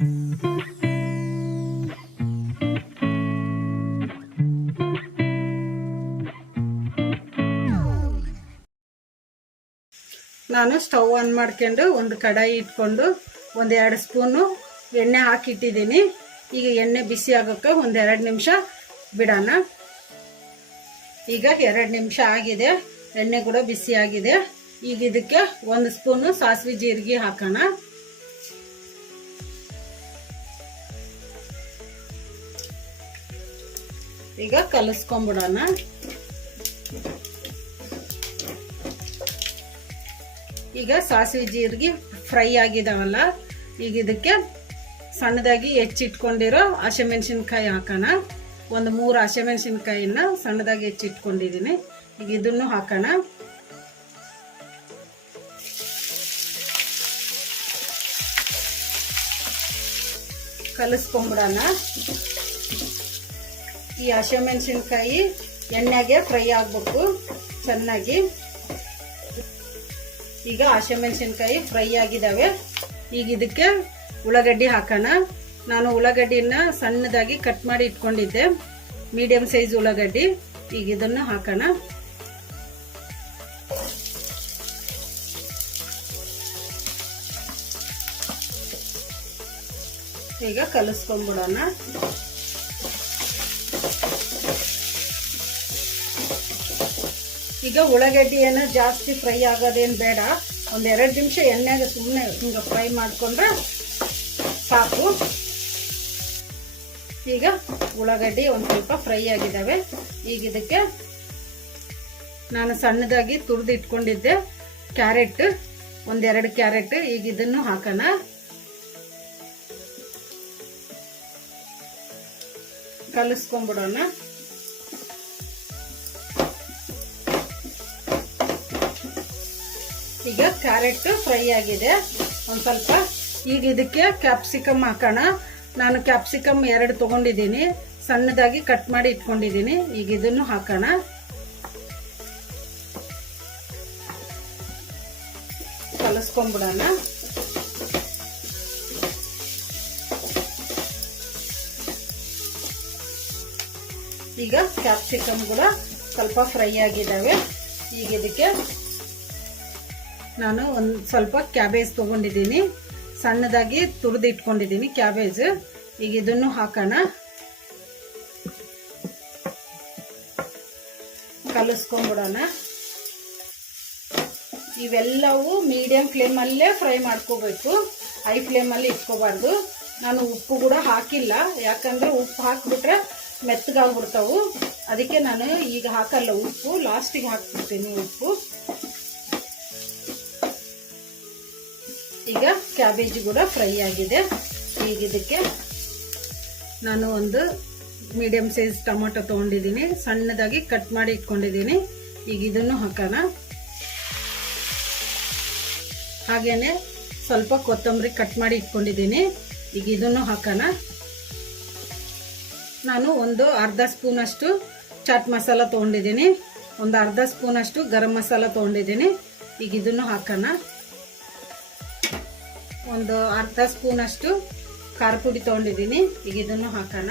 ನಾನು stove on ಮಾಡ್ಕೊಂಡು ಒಂದು ಕಡಾಯಿ ಇಟ್ಕೊಂಡು ಒಂದು 2 ಸ್ಪೂನು ಎಣ್ಣೆ ಹಾಕಿಟ್ಟಿದ್ದೀನಿ. ಈಗ ಎಣ್ಣೆ ಬಿಸಿ ಆಗೋಕ್ಕೆ ಒಂದು 2 ನಿಮಿಷ ಬಿಡೋಣ. ಈಗ 2 ನಿಮಿಷ ಆಗಿದೆ, ಎಣ್ಣೆ ಕೂಡ ಬಿಸಿ ಆಗಿದೆ. ಈಗ ಇದಕ್ಕೆ 1 ಸ್ಪೂನು ಸಾಸಿವೆ ಜೀರಿಗೆ ಹಾಕೋಣ. ಈಗ ಕಲಿಸ್ಕೊಂಡ್ಬಿಡೋಣ. ಈಗ ಸಾಸಿವೆ ಜೀರಿಗೆ ಫ್ರೈ ಆಗಿದಾವಲ್ಲ, ಈಗ ಇದಕ್ಕೆ ಸಣ್ಣದಾಗಿ ಹೆಚ್ಚಿಟ್ಕೊಂಡಿರೋ ಹಸಿಮೆಣಸಿನ್ಕಾಯಿ ಹಾಕೋಣ. ಒಂದು 3 ಹಸಿಮೆಣಸಿನ್ಕಾಯಿನ ಸಣ್ಣದಾಗಿ ಹೆಚ್ಚಿಟ್ಕೊಂಡಿದ್ದೀನಿ. ಈಗ ಇದನ್ನು ಹಾಕೋಣ. ಕಲಿಸ್ಕೊಂಡ್ಬಿಡೋಣ. ಈ ಹಸಿಮೆಣಸಿನ್ಕಾಯಿ ಎಣ್ಣೆಗೆ ಫ್ರೈ ಆಗಬೇಕು ಚೆನ್ನಾಗಿ. ಈಗ ಹಸಿಮೆಣಸಿನ್ಕಾಯಿ ಫ್ರೈ ಆಗಿದಾವೆ. ಈಗ ಇದಕ್ಕೆ ಉಳ್ಳಾಗಡ್ಡಿ ಹಾಕೋಣ. ನಾನು ಉಳ್ಳಾಗಡ್ಡಿನ ಸಣ್ಣದಾಗಿ ಕಟ್ ಮಾಡಿ ಇಟ್ಕೊಂಡಿದ್ದೆ, ಮೀಡಿಯಂ ಸೈಜ್ ಉಳ್ಳಾಗಡ್ಡಿ. ಈಗ ಇದನ್ನು ಹಾಕೋಣ. ಈಗ ಕಲಿಸ್ಕೊಂಡ್ಬಿಡೋಣ. ಈಗ ಉಳ್ಳಾಗಡ್ಡಿ ಏನೋ ಜಾಸ್ತಿ ಫ್ರೈ ಆಗೋದೇನು ಬೇಡ, ಒಂದು 2 ನಿಮಿಷ ಎಣ್ಣೆಗೆ ಸುಮ್ಮನೆ ಹಿಂಗೆ ಫ್ರೈ ಮಾಡಿಕೊಂಡ್ರೆ ಸಾಕು. ಈಗ ಉಳ್ಳಾಗಡ್ಡಿ ಒಂದು ಸ್ವಲ್ಪ ಫ್ರೈ ಆಗಿದ್ದಾವೆ. ಈಗ ಇದಕ್ಕೆ ನಾನು ಸಣ್ಣದಾಗಿ ತುರಿದು ಇಟ್ಕೊಂಡಿದ್ದೆ ಕ್ಯಾರೆಟ್, ಒಂದು 2 ಕ್ಯಾರೆಟ್. ಈಗ ಇದನ್ನು ಹಾಕೋಣ. ಕಲಿಸ್ಕೊಂಡ್ಬಿಡೋಣ. ಈಗ ಕ್ಯಾರೆಟ್ ಫ್ರೈ ಆಗಿದೆ ಒಂದು ಸ್ವಲ್ಪ. ಈಗ ಇದಕ್ಕೆ ಕ್ಯಾಪ್ಸಿಕಮ್ ಹಾಕೋಣ. ನಾನು ಕ್ಯಾಪ್ಸಿಕಮ್ 2 ತಗೊಂಡಿದ್ದೀನಿ, ಸಣ್ಣದಾಗಿ ಕಟ್ ಮಾಡಿ ಇಟ್ಕೊಂಡಿದ್ದೀನಿ. ಈಗ ಇದನ್ನು ಹಾಕೋಣ. ಕಲಿಸ್ಕೊಂಡ್ಬಿಡೋಣ. ಈಗ ಕ್ಯಾಪ್ಸಿಕಮ್ ಕೂಡ ಸ್ವಲ್ಪ ಫ್ರೈ ಆಗಿದ್ದಾವೆ. ಈಗ ಇದಕ್ಕೆ ನಾನು ಒಂದು ಸ್ವಲ್ಪ ಕ್ಯಾಬೇಜ್ ತಗೊಂಡಿದ್ದೀನಿ, ಸಣ್ಣದಾಗಿ ತುರಿದು ಇಟ್ಕೊಂಡಿದ್ದೀನಿ ಕ್ಯಾಬೇಜ್. ಈಗ ಇದನ್ನು ಹಾಕೋಣ. ಕಲಿಸ್ಕೊಂಡ್ಬಿಡೋಣ. ಇವೆಲ್ಲವೂ ಮೀಡಿಯಂ ಫ್ಲೇಮಲ್ಲೇ ಫ್ರೈ ಮಾಡ್ಕೋಬೇಕು, ಹೈ ಫ್ಲೇಮಲ್ಲಿ ಇಟ್ಕೋಬಾರ್ದು. ನಾನು ಉಪ್ಪು ಕೂಡ ಹಾಕಿಲ್ಲ, ಯಾಕಂದ್ರೆ ಉಪ್ಪು ಹಾಕ್ಬಿಟ್ರೆ ಮೆತ್ತಗಾಗ್ಬಿಡ್ತಾವು. ಅದಕ್ಕೆ ನಾನು ಈಗ ಹಾಕಲ್ಲ ಉಪ್ಪು, ಲಾಸ್ಟಿಗೆ ಹಾಕ್ಬಿಡ್ತೀನಿ ಉಪ್ಪು. ಈಗ ಕ್ಯಾಬೇಜ್ ಕೂಡ ಫ್ರೈ ಆಗಿದೆ. ಈಗ ಇದಕ್ಕೆ ನಾನು ಒಂದು ಮೀಡಿಯಂ ಸೈಜ್ ಟೊಮೊಟೊ ತಗೊಂಡಿದ್ದೀನಿ, ಸಣ್ಣದಾಗಿ ಕಟ್ ಮಾಡಿ ಇಟ್ಕೊಂಡಿದ್ದೀನಿ. ಈಗ ಇದನ್ನು ಹಾಕೋಣ. ಹಾಗೇನೆ ಸ್ವಲ್ಪ ಕೊತ್ತಂಬರಿ ಕಟ್ ಮಾಡಿ ಇಟ್ಕೊಂಡಿದ್ದೀನಿ. ಈಗ ಇದನ್ನು ಹಾಕೋಣ. ನಾನು ಒಂದು ಅರ್ಧ ಸ್ಪೂನ್ ಅಷ್ಟು ಚಾಟ್ ಮಸಾಲ ತಗೊಂಡಿದ್ದೀನಿ, ಒಂದು ಅರ್ಧ ಸ್ಪೂನ್ ಅಷ್ಟು ಗರಂ ಮಸಾಲ ತಗೊಂಡಿದ್ದೀನಿ. ಈಗ ಇದನ್ನು ಹಾಕೋಣ. ಒಂದು ಅರ್ಧ ಸ್ಪೂನ್ ಅಷ್ಟು ಖಾರ ಪುಡಿ ತಗೊಂಡಿದ್ದೀನಿ. ಈಗ ಇದನ್ನು ಹಾಕೋಣ.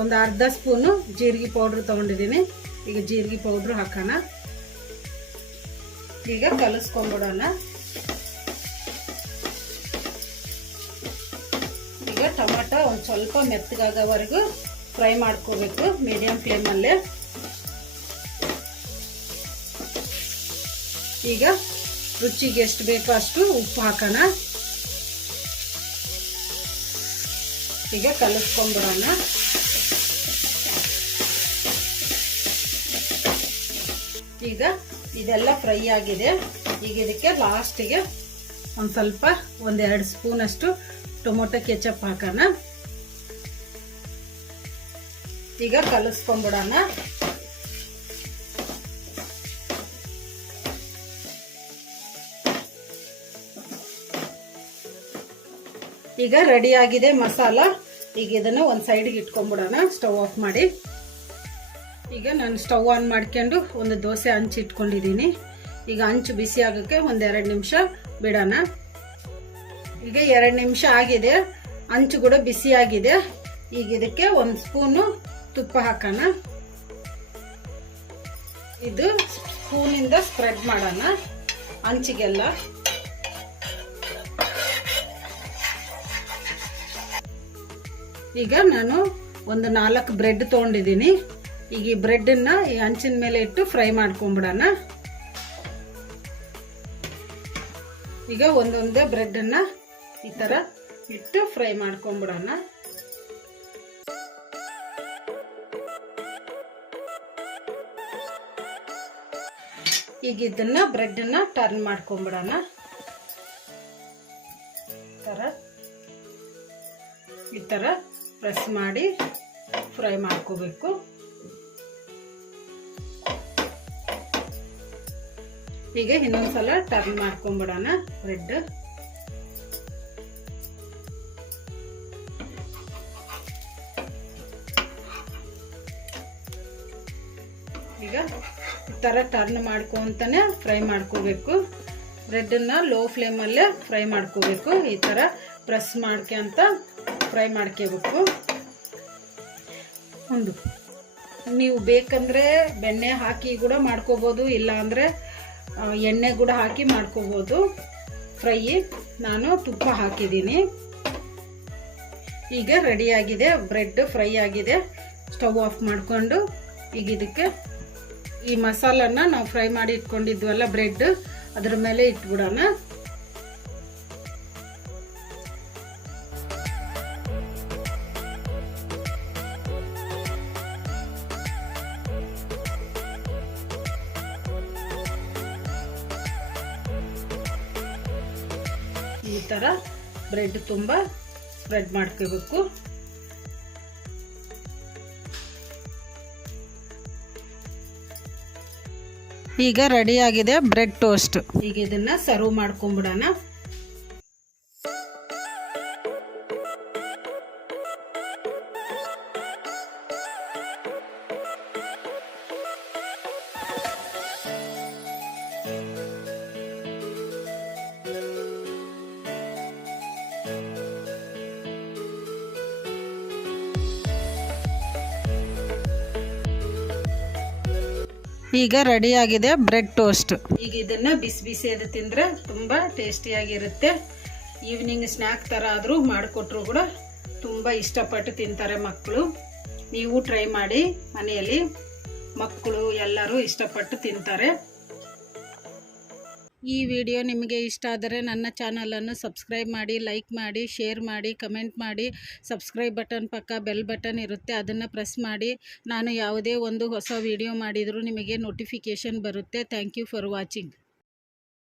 ಒಂದು ಅರ್ಧ ಸ್ಪೂನು ಜೀರಿಗೆ ಪೌಡ್ರ್ ತಗೊಂಡಿದ್ದೀನಿ. ಈಗ ಜೀರಿಗೆ ಪೌಡ್ರ್ ಹಾಕೋಣ. ಈಗ ಕಲಿಸ್ಕೊಂಡ್ಬಿಡೋಣ. ಈಗ ಟೊಮೆಟೊ ಒಂದು ಸ್ವಲ್ಪ ಮೆತ್ತಗಾಗೋವರೆಗೂ ಫ್ರೈ ಮಾಡ್ಕೋಬೇಕು ಮೀಡಿಯಂ ಫ್ಲೇಮಲ್ಲೇ. ಈಗ ರುಚಿಗೆ ಎಷ್ಟು ಬೇಕೋ ಅಷ್ಟು ಉಪ್ಪು ಹಾಕೋಣ. ಈಗ ಕಲಿಸ್ಕೊಂಡ್ಬಿಡೋಣ. ಈಗ ಇದೆಲ್ಲ ಫ್ರೈ ಆಗಿದೆ. ಈಗ ಇದಕ್ಕೆ ಲಾಸ್ಟಿಗೆ ಒಂದು ಸ್ವಲ್ಪ 1-2 ಸ್ಪೂನ್ ಅಷ್ಟು ಟೊಮೊಟೊ ಕೆಚಪ್ ಹಾಕೋಣ. ಈಗ ಕಲಿಸ್ಕೊಂಡ್ಬಿಡೋಣ. ಈಗ ರೆಡಿ ಆಗಿದೆ ಮಸಾಲ. ಈಗ ಇದನ್ನು ಒಂದು ಸೈಡ್ಗೆ ಇಟ್ಕೊಂಡ್ಬಿಡೋಣ, ಸ್ಟವ್ ಆಫ್ ಮಾಡಿ. ಈಗ ನಾನು ಸ್ಟವ್ ಆನ್ ಮಾಡ್ಕೊಂಡು ಒಂದು ದೋಸೆ ಹಂಚು ಇಟ್ಕೊಂಡಿದ್ದೀನಿ. ಈಗ ಹಂಚು ಬಿಸಿ ಆಗೋಕ್ಕೆ 1-2 ನಿಮಿಷ ಬಿಡೋಣ. ಈಗ 2 ನಿಮಿಷ ಆಗಿದೆ, ಅಂಚು ಕೂಡ ಬಿಸಿ ಆಗಿದೆ. ಈಗ ಇದಕ್ಕೆ 1 ಸ್ಪೂನು ತುಪ್ಪ ಹಾಕೋಣ. ಇದು ಸ್ಪೂನಿಂದ ಸ್ಪ್ರೆಡ್ ಮಾಡೋಣ ಅಂಚಿಗೆಲ್ಲ. ಈಗ ನಾನು ಒಂದು 4 ಬ್ರೆಡ್ ತೊಗೊಂಡಿದ್ದೀನಿ. ಈಗ ಈ ಬ್ರೆಡ್ಡನ್ನ ಈ ಅಂಚಿನ ಮೇಲೆ ಇಟ್ಟು ಫ್ರೈ ಮಾಡ್ಕೊಂಡ್ಬಿಡೋಣ. ಈಗ ಒಂದೊಂದೇ ಬ್ರೆಡ್ಡನ್ನ ಈ ಥರ ಇಟ್ಟು ಫ್ರೈ ಮಾಡ್ಕೊಂಡ್ಬಿಡೋಣ. ಈಗ ಇದನ್ನ ಬ್ರೆಡ್ಡನ್ನ ಟರ್ನ್ ಮಾಡ್ಕೊಂಡ್ಬಿಡೋಣ. ಈ ಥರ ಪ್ರೆಸ್ ಮಾಡಿ ಫ್ರೈ ಮಾಡ್ಕೋಬೇಕು. ಈಗ ಇನ್ನೊಂದ್ಸಲ ಟರ್ನ್ ಮಾಡ್ಕೊಂಡ್ಬಿಡೋಣ ಬ್ರೆಡ್. ಈಗ ಈ ಥರ ಟರ್ನ್ ಮಾಡ್ಕೊಂತಾನೆ ಫ್ರೈ ಮಾಡ್ಕೋಬೇಕು. ಬ್ರೆಡ್ಡನ್ನ ಲೋ ಫ್ಲೇಮಲ್ಲೇ ಫ್ರೈ ಮಾಡ್ಕೋಬೇಕು. ಈ ಥರ ಪ್ರೆಸ್ ಮಾಡ್ಕೊಂತ ಫ್ರೈ ಮಾಡ್ಕೋಬೇಕು. ನೀವು ಬೇಕಂದ್ರೆ ಬೆಣ್ಣೆ ಹಾಕಿ ಕೂಡ ಮಾಡ್ಕೋಬೋದು, ಇಲ್ಲ ಅಂದರೆ ಎಣ್ಣೆ ಕೂಡ ಹಾಕಿ ಮಾಡ್ಕೋಬೋದು ಫ್ರೈ. ನಾನು ತುಪ್ಪ ಹಾಕಿದ್ದೀನಿ. ಈಗ ರೆಡಿಯಾಗಿದೆ, ಬ್ರೆಡ್ ಫ್ರೈ ಆಗಿದೆ. ಸ್ಟವ್ ಆಫ್ ಮಾಡಿಕೊಂಡು ಈಗ ಇದಕ್ಕೆ ಈ ಮಸಾಲನ್ನ ನಾವು ಫ್ರೈ ಮಾಡಿ ಇಟ್ಕೊಂಡಿದ್ವಲ್ಲ ಬ್ರೆಡ್, ಅದ್ರ ಮೇಲೆ ಇಟ್ಬಿಡೋಣ. ಈ ಥರ ಬ್ರೆಡ್ ತುಂಬ ಸ್ಪ್ರೆಡ್ ಮಾಡ್ಕೋಬೇಕು. ಈಗ ರೆಡಿಯಾಗಿದೆ ಬ್ರೆಡ್ ಟೋಸ್ಟ್. ಈಗ ಇದನ್ನ ಸರ್ವ್ ಮಾಡ್ಕೊಂಡ್ಬಿಡೋಣ. ಈಗ ರೆಡಿಯಾಗಿದೆ ಬ್ರೆಡ್ ಟೋಸ್ಟ್. ಈಗ ಇದನ್ನ ಬಿಸಿ ಬಿಸಿಯಾದ ತಿಂದರೆ ತುಂಬ ಟೇಸ್ಟಿಯಾಗಿರುತ್ತೆ. ಈವ್ನಿಂಗ್ ಸ್ನ್ಯಾಕ್ ಥರ ಆದರೂ ಮಾಡಿಕೊಟ್ರು ಕೂಡ ತುಂಬ ಇಷ್ಟಪಟ್ಟು ತಿಂತಾರೆ ಮಕ್ಕಳು. ನೀವು ಟ್ರೈ ಮಾಡಿ ಮನೆಯಲ್ಲಿ, ಮಕ್ಕಳು ಎಲ್ಲರೂ ಇಷ್ಟಪಟ್ಟು ತಿಂತಾರೆ. ಈ ವಿಡಿಯೋ ನಿಮಗೆ ಇಷ್ಟ ಆದರೆ ನನ್ನ ಚಾನಲನ್ನು ಸಬ್ಸ್ಕ್ರೈಬ್ ಮಾಡಿ, ಲೈಕ್ ಮಾಡಿ, ಶೇರ್ ಮಾಡಿ, ಕಮೆಂಟ್ ಮಾಡಿ. ಸಬ್ಸ್ಕ್ರೈಬ್ ಬಟನ್ ಪಕ್ಕ ಬೆಲ್ ಬಟನ್ ಇರುತ್ತೆ, ಅದನ್ನು ಪ್ರೆಸ್ ಮಾಡಿ. ನಾನು ಯಾವುದೇ ಒಂದು ಹೊಸ ವಿಡಿಯೋ ಮಾಡಿದರೂ ನಿಮಗೆ ನೋಟಿಫಿಕೇಷನ್ ಬರುತ್ತೆ. Thank you for watching.